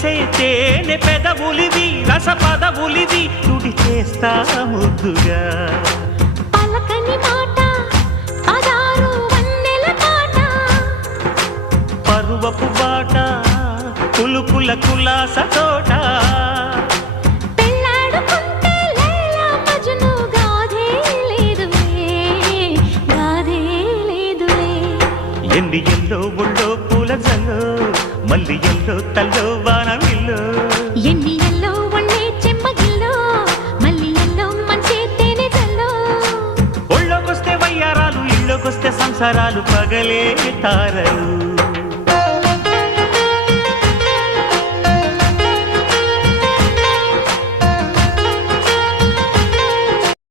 మెరిసే తేనె పెదవులివి రస పదవులివి తుడి చేస్తా ముద్దుగా పలకని మాట పదారు వన్నెల పాట పరువపు బాట కులుకుల కులాస తోట పెళ్ళాడుకుంటే లైలా మజ్ను గాథే లేదులే ఎన్ని ఎల్లో ఒళ్ళో పూల జల్లో మల్లి ఎల్లో తల్లో వానవిల్లో ఎన్ని ఎల్లో ఒళ్ళే చెమ్మగిల్లో మల్లి ఎల్లో మంచి తేనె జల్లో ఒళ్ళోకొస్తే వయ్యారాలు ఇళ్ళోకొస్తే సంసారాలు పగలే తారలు